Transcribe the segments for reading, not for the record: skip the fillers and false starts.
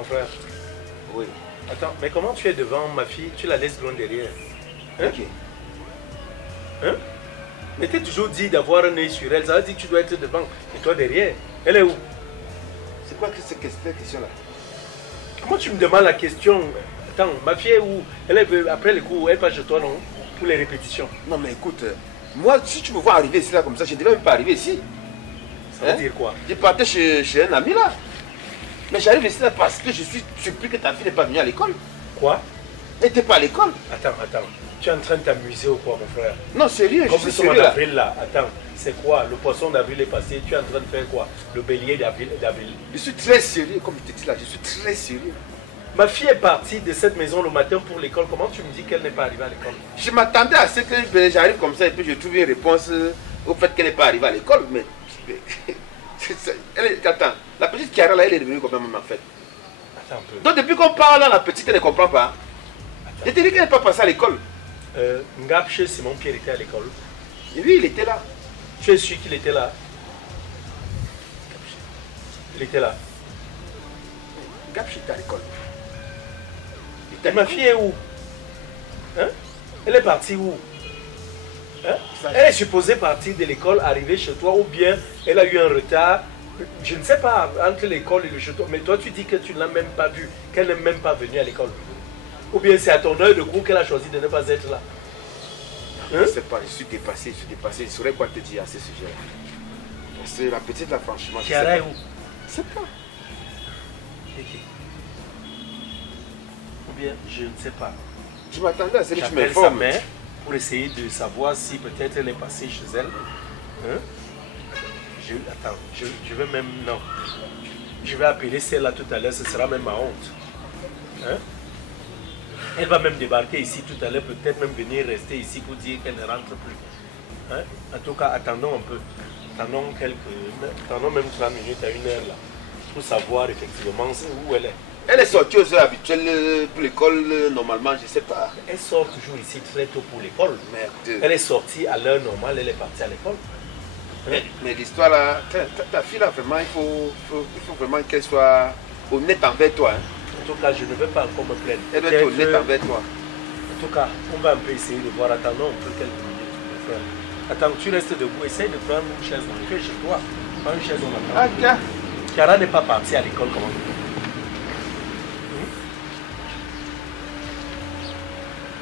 Mon frère. Oui. Attends, mais comment tu es devant ma fille? Tu la laisses loin derrière. Hein? Ok. Hein? Mais t'es toujours dit d'avoir un œil sur elle. Ça veut dire que tu dois être devant et toi derrière. Elle est où? C'est quoi que cette question-là? Comment tu me demandes la question? Attends, ma fille est où? Elle est après le cours, elle passe chez toi, non? Pour les répétitions. Non mais écoute, moi si tu me vois arriver ici là comme ça, je ne devais même pas arriver ici. Ça veut dire quoi? Je partais chez un ami là. Mais j'arrive ici là parce que je suis surpris que ta fille n'est pas venue à l'école. Quoi? Elle n'était pas à l'école. Attends. Tu es en train de t'amuser ou quoi, mon frère? Non, sérieux, Comme je nous suis sommes en sérieux là. avril là. Attends, c'est quoi? Le poisson d'avril est passé. Tu es en train de faire quoi? Le bélier d'avril. Je suis très sérieux, comme je te dis là, je suis très sérieux. Ma fille est partie de cette maison le matin pour l'école. Comment tu me dis qu'elle n'est pas arrivée à l'école? Je m'attendais à ce que j'arrive comme ça et puis je trouve une réponse au fait qu'elle n'est pas arrivée à l'école. Mais attends, la petite Chiara là, elle est devenue quand même en fait. Attends un peu. Donc depuis qu'on parle là, la petite elle ne comprend pas. Je te dis qu'elle n'est pas passée à l'école. Ngapche Simon Pierre était à l'école. Et oui, il était là. Tu es sûr qu'il était là? Il était là. Gapche était à l'école. Et ma fille est où? Hein? Elle est partie où? Hein? Elle est supposée partir de l'école, arriver chez toi, ou bien elle a eu un retard. Je ne sais pas, entre l'école et le chez toi. Mais toi, tu dis que tu ne l'as même pas vue, qu'elle n'est même pas venue à l'école. Ou bien c'est à ton œil de cours qu'elle a choisi de ne pas être là. Je ne sais pas, je suis dépassé, je ne saurais quoi te dire à ce sujet-là. Parce que la petite là, franchement, je sais Chiara pas. est où? Je sais pas. Ou bien, je ne sais pas. Je m'attendais à ce que tu J'appelle sa m'informes. mère pour essayer de savoir si peut-être elle est passée chez elle. Hein? Attends, je vais même... Non. Je vais appeler celle-là tout à l'heure, ce sera même ma honte. Hein? Elle va même débarquer ici tout à l'heure, peut-être même venir rester ici pour dire qu'elle ne rentre plus. Hein? En tout cas, attendons un peu. Attendons même 30 minutes à 1 heure là, pour savoir effectivement où elle est. Elle est sortie aux heures habituelles pour l'école, normalement, je ne sais pas. Elle sort toujours ici très tôt pour l'école. Merde. Elle est sortie à l'heure normale, elle est partie à l'école. Mais l'histoire là, ta fille là, vraiment, il faut vraiment qu'elle soit honnête envers toi. Hein. En tout cas, je ne vais pas encore me plaindre. Elle doit être honnête envers toi. En tout cas, on va un peu essayer de voir. Attendons un peu quelques minutes. Mon frère. Attends, tu restes debout. Essaye de prendre une chaise. Tu es chez toi. Prends une chaise, on attend. Ah, tiens. Chiara n'est pas partie à l'école, comment?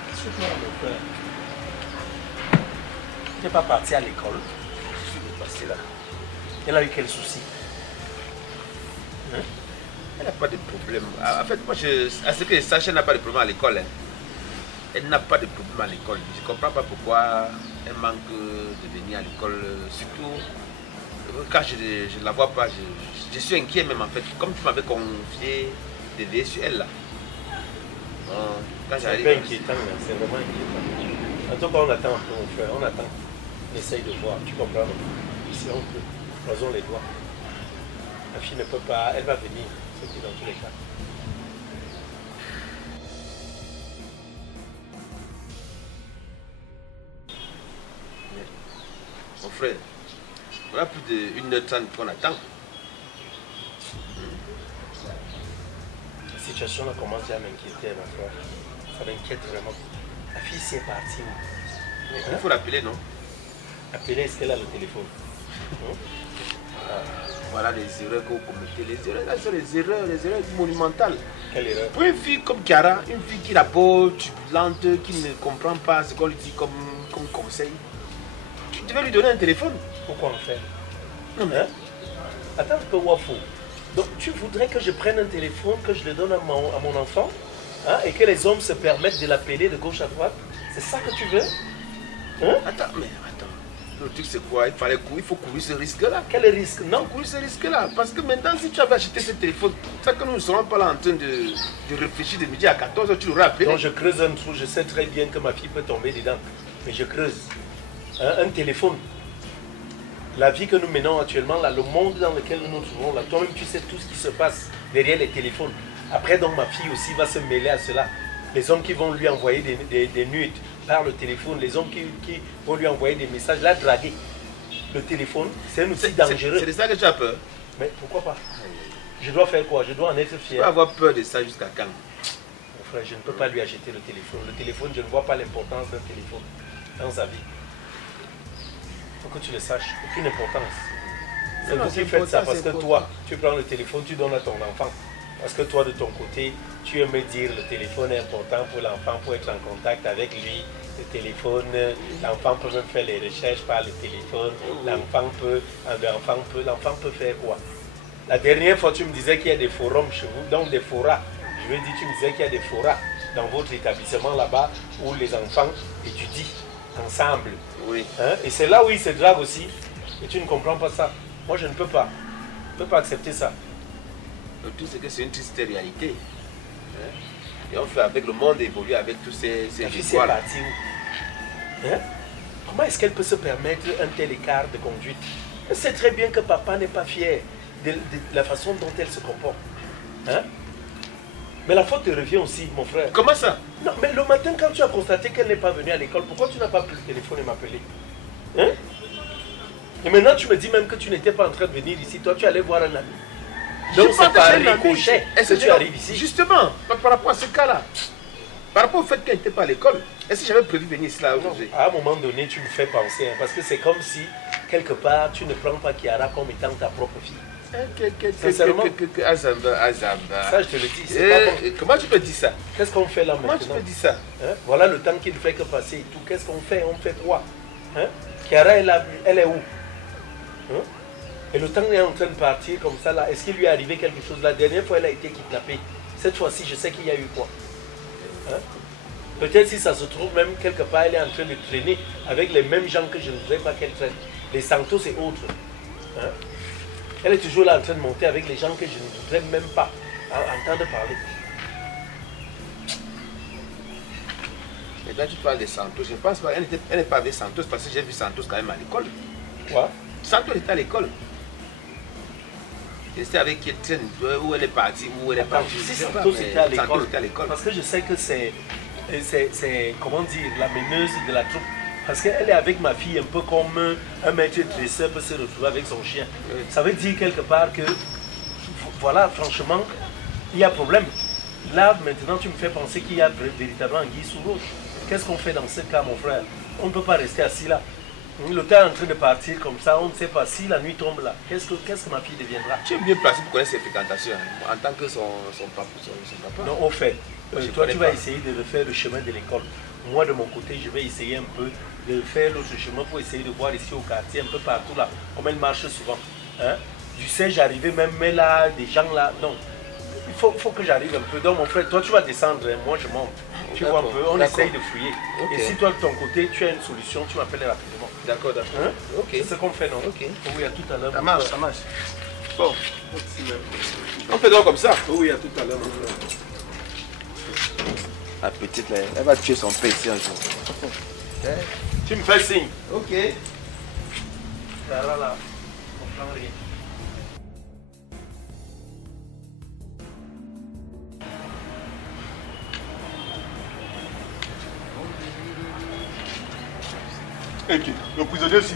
Qu'est-ce que tu as, mon frère? Tu n'es pas partie à l'école. Je suis dépassé là. Elle a eu quel souci? Hein? Elle n'a pas de problème. En fait, moi, à ce que je sache, elle n'a pas de problème à l'école. Hein. Elle n'a pas de problème à l'école. Je ne comprends pas pourquoi elle manque de venir à l'école. Surtout quand je ne la vois pas, je suis inquiet même en fait. Comme tu m'avais confié de veiller sur elle là. C'est un peu inquiétant, c'est vraiment inquiétant. En tout cas, on attend un peu, mon frère, on attend. On essaye de voir, tu comprends? Si on peut, croisons les doigts. La fille ne peut pas, elle va venir, c'est qui dans tous les cas. Mon frère, voilà plus de 1h30 qu'on attend. La situation là commence déjà à m'inquiéter, mon frère. Ça m'inquiète vraiment. La fille s'est partie où? Il faut l'appeler, non? Appeler, est-ce qu'elle a le téléphone? Voilà les erreurs que vous commettez. Les erreurs, là, c'est les erreurs monumentales. Quelle erreur? Pour une fille comme Chiara, une fille qui est d'abord turbulente, qui ne comprend pas ce qu'on lui dit comme conseil, tu devais lui donner un téléphone. Pourquoi en faire? Non, mais Hein? Attends un peu, Wafo. Donc tu voudrais que je prenne un téléphone, que je le donne à mon enfant, hein, et que les hommes se permettent de l'appeler de gauche à droite? C'est ça que tu veux? Hein? attends. Le truc c'est quoi? Il faut courir ce risque-là. Quel risque? Non. Courir ce risque-là. Parce que maintenant, si tu avais acheté ce téléphone, c'est que nous ne serons pas là en train de réfléchir de midi à 14h, tu l'aurais appelé. Donc je creuse un trou, je sais très bien que ma fille peut tomber dedans. Mais je creuse. Hein, un téléphone. La vie que nous menons actuellement, là, le monde dans lequel nous nous trouvons, là, toi-même tu sais tout ce qui se passe derrière les téléphones. Après donc ma fille aussi va se mêler à cela. Les hommes qui vont lui envoyer des nudes par le téléphone, les hommes qui vont lui envoyer des messages, la draguer. Le téléphone, c'est un outil dangereux. C'est de ça que tu as peur. Mais pourquoi pas? Je dois faire quoi? Je dois en être Tu fier. vas avoir peur de ça jusqu'à quand? Mon frère, je ne peux pas lui acheter le téléphone. Le téléphone, je ne vois pas l'importance d'un téléphone dans sa vie. Il faut que tu le saches. Aucune importance. C'est vous qui faites ça parce que toi, tu prends le téléphone, tu donnes à ton enfant. Parce que toi, de ton côté, tu aimes dire le téléphone est important pour l'enfant, pour être en contact avec lui. Le téléphone, l'enfant peut même faire les recherches par le téléphone. L'enfant peut faire quoi? La dernière fois, tu me disais qu'il y a des forums chez vous, donc des forats. Je veux dire, tu me disais qu'il y a des forats dans votre établissement là-bas où les enfants étudient ensemble. Oui. Hein? Et c'est là où ils se draguent aussi. Et tu ne comprends pas ça. Moi, je ne peux pas. Je ne peux pas accepter ça. Le tout, c'est que c'est une triste réalité. Hein? Et on fait avec le monde évoluer avec tous ces La fille, c'est étoiles. parti où? Hein? Comment est-ce qu'elle peut se permettre un tel écart de conduite? Elle sait très bien que papa n'est pas fier de la façon dont elle se comporte. Hein? Mais la faute te revient aussi, mon frère. Comment ça? Non, mais le matin, quand tu as constaté qu'elle n'est pas venue à l'école, pourquoi tu n'as pas pris le téléphone et m'appeler? Hein? Et maintenant, tu me dis même que tu n'étais pas en train de venir ici. Toi, tu allais voir un ami. Donc, c'est par ricochet que tu arrives ici. Justement, par rapport à ce cas-là, par rapport au fait qu'elle n'était pas à l'école, est-ce que j'avais prévu venir ici là aujourd'hui? À un moment donné, tu me fais penser, hein, parce que c'est comme si, quelque part, tu ne prends pas Kiara comme étant ta propre fille. Sincèrement. Azamba. Ça, je te le dis. C'est pas bon. Comment tu peux dire ça? Qu'est-ce qu'on fait là maintenant? Comment tu peux dire ça? Hein? Voilà le temps qui ne fait que passer et tout. Qu'est-ce qu'on fait? On fait quoi? Hein? Kiara, elle est où? Hein? Et le temps est en train de partir comme ça là. Est-ce qu'il lui est arrivé quelque chose? La dernière fois, elle a été kidnappée. Cette fois-ci, je sais qu'il y a eu quoi? Hein? Peut-être si ça se trouve même quelque part, elle est en train de traîner avec les mêmes gens que je ne voudrais pas qu'elle traîne. Les Santos et autres. Hein? Elle est toujours là en train de monter avec les gens que je ne voudrais même pas entendre parler. Et là, tu parles de Santos. Je pense pas. Elle n'est pas avec Santos parce que j'ai vu Santos quand même à l'école. Quoi? Santos était à l'école. Et c'est avec qui elle traîne, où elle est partie, où elle est partie. Si Je sais Santos pas, était à Santos était à l'école. parce que je sais que c'est, comment dire, la meneuse de la troupe. Parce qu'elle est avec ma fille un peu comme un maître dresseur peut se retrouver avec son chien. Oui. Ça veut dire quelque part que, voilà, franchement, il y a problème. Là, maintenant, tu me fais penser qu'il y a véritablement anguille sous roche. Qu'est-ce qu'on fait dans ce cas, mon frère? On ne peut pas rester assis là. Le temps est en train de partir comme ça, on ne sait pas si la nuit tombe là. Qu'est-ce que ma fille deviendra? Tu es bien placé pour connaître ses fréquentations hein, en tant que son papa. Non, au fait, Moi, je toi connais tu vas pas. essayer de refaire le chemin de l'école. Moi de mon côté, je vais essayer un peu de faire l'autre chemin pour essayer de voir ici au quartier, un peu partout là, comme elle marche souvent. Hein? Tu sais, j'arrivais même, mais là, des gens là, non. Il faut que j'arrive un peu. Donc mon frère, toi tu vas descendre, hein, moi je monte. Tu vois un peu, on essaye de fouiller. Ok. Et si toi de ton côté, tu as une solution, tu m'appelles rapidement. D'accord. Hein? Ok. C'est ce qu'on fait, non? Ok. Oui, à tout à l'heure. Ça marche, mon ça frère. marche. Bon, on fait donc comme ça. Oui, à tout à l'heure, mon frère. La petite, là, elle va tuer son père ici un jour. Tu me fais signe. Ok. Là, là, on prend rien. Et le prisonnier aussi.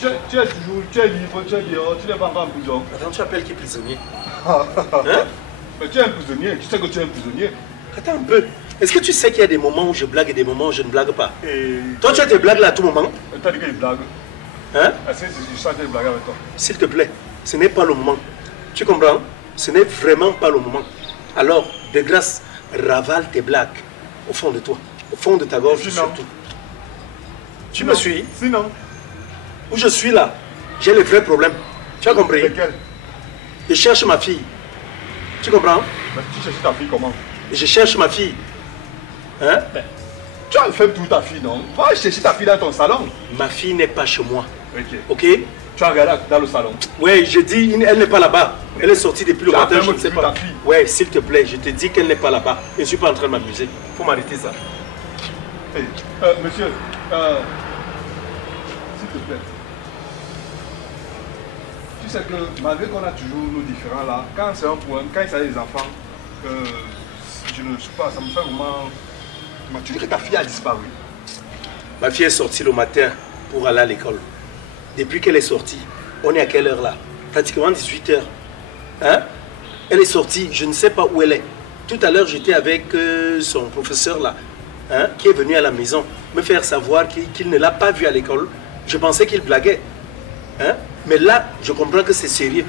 Tu es toujours, tu es libre, tu es dehors, tu n'es pas encore en prison. Attends, tu appelles qui prisonnier? Hein? Hein? Mais tu es un prisonnier, tu sais que tu es un prisonnier. Attends un peu. Est-ce que tu sais qu'il y a des moments où je blague et des moments où je ne blague pas? Et Toi, tu as tes blagues là à tout moment? tu as dit qu'il blague. Hein? Est-ce que je suis en train de blaguer avec toi? S'il te plaît, ce n'est pas le moment. Tu comprends? Ce n'est vraiment pas le moment. Alors, de grâce, ravale tes blagues au fond de toi, au fond de ta gorge Sinon. surtout. Tu me suis? Sinon, Où je suis là, j'ai le vrai problème. Tu as compris? lequel? Je cherche ma fille. Tu comprends? Mais tu cherches ta fille comment? Je cherche ma fille. Hein? Tu as fait pour ta fille, non? Va chercher ta fille dans ton salon. Ma fille n'est pas chez moi. Ok. Ok? Tu as regardé dans le salon. Ouais, je dis, elle n'est pas là-bas. Elle est sortie depuis le Tu as matin, je vraiment ne sais vu pas. ta fille? Ouais, s'il te plaît, je te dis qu'elle n'est pas là-bas. Je ne suis pas en train de m'amuser. Il faut m'arrêter ça. Hey, monsieur, s'il te plaît. Tu sais que malgré qu'on a toujours nos différends là, quand c'est un problème, quand il s'agit des enfants, je ne sais pas, ça me fait vraiment. Tu dis que ta fille a disparu. Ma fille est sortie le matin pour aller à l'école. Depuis qu'elle est sortie, on est à quelle heure là? pratiquement 18 heures. Hein? Elle est sortie, je ne sais pas où elle est. Tout à l'heure, j'étais avec son professeur là, hein, qui est venu à la maison me faire savoir qu'il ne l'a pas vue à l'école. Je pensais qu'il blaguait. Hein? Mais là, je comprends que c'est sérieux.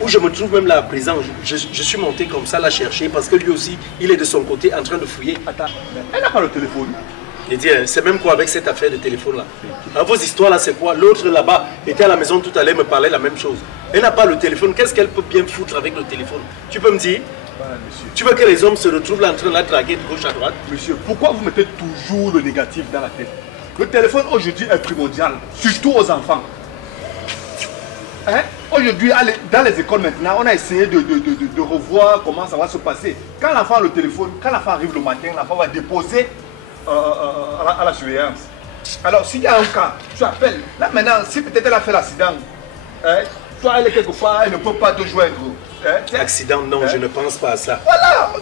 Où je me trouve même là à présent, je suis monté comme ça la chercher parce que lui aussi, il est de son côté en train de fouiller. Attends, elle n'a pas le téléphone. Il dit, c'est même quoi avec cette affaire de téléphone là? Vos histoires là, c'est quoi? L'autre là-bas était à la maison tout à l'heure, me parlait la même chose. Elle n'a pas le téléphone, qu'est-ce qu'elle peut bien foutre avec le téléphone? Tu peux me dire? Voilà, monsieur. Tu veux que les hommes se retrouvent là en train de la draguer de gauche à droite? Monsieur, pourquoi vous mettez toujours le négatif dans la tête? Le téléphone aujourd'hui est primordial, surtout aux enfants. Hein? Aujourd'hui, dans les écoles maintenant, on a essayé de revoir comment ça va se passer. Quand l'enfant a le téléphone, quand l'enfant arrive le matin, l'enfant va déposer à la surveillance. Alors, s'il y a un cas, tu appelles. Là maintenant, si peut-être elle a fait l'accident, hein, toi elle est quelque part, elle ne peut pas te joindre. Hein, accident, non, je ne pense pas à ça. Voilà,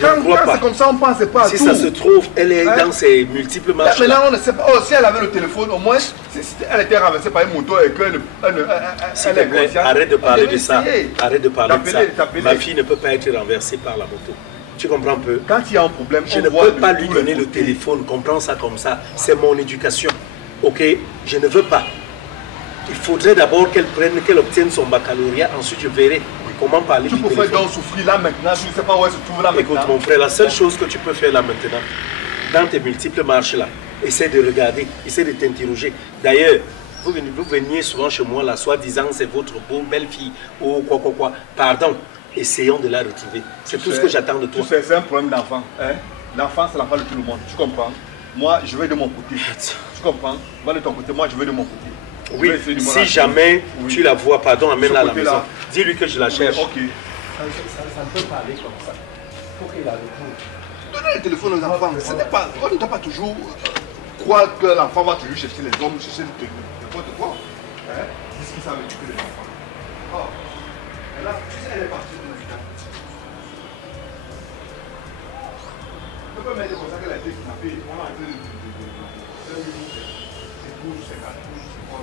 quand c'est comme ça, on ne pense pas à si tout. Ça se trouve, elle est dans ses multiples marches. Là, maintenant, on ne sait pas. Oh, si elle avait le téléphone, au moins, si elle était renversée par une moto et qu'elle est consciente. Arrête de parler de ça. Arrête de parler de ça. Ma fille ne peut pas être renversée par la moto. Tu comprends un peu? Quand il y a un problème, je ne peux pas lui donner le téléphone. Comprends ça comme ça. C'est mon éducation. Ok? Je ne veux pas. Il faudrait d'abord qu'elle obtienne son baccalauréat. Ensuite, je verrai comment parler du téléphone. Tu peux faire donc souffrir là maintenant. Je ne sais pas où elle se trouve là maintenant. Écoute mon frère, la seule chose que tu peux faire là maintenant, dans tes multiples marches là, essaie de regarder, essaie de t'interroger. D'ailleurs, vous veniez souvent chez moi là, soi-disant c'est votre belle fille ou quoi. Pardon. Essayons de la retrouver. C'est tout ce que j'attends de toi. Tu sais, c'est un problème d'enfant. Hein? L'enfant, c'est l'enfant de tout le monde. Tu comprends? Moi, je vais de mon côté. Tu comprends? Va de ton côté, moi, je vais de mon côté. Oui, si jamais tu la vois, pardon, amène-la à la maison. Dis-lui que je la cherche. Ok. Ça ne peut pas aller comme ça. Il faut qu'il la retrouve. Donnez le téléphone aux enfants. On ne doit pas toujours croire que l'enfant va toujours chercher les hommes, chercher n'importe quoi. Hein? C'est ce que ça veut dire que les enfants. Oh. Et là, tu sais, elle est partie. On peut mettre comme ça qu'elle a été kidnappée. On a été de c'est rouge, c'est cartouche, c'est quoi.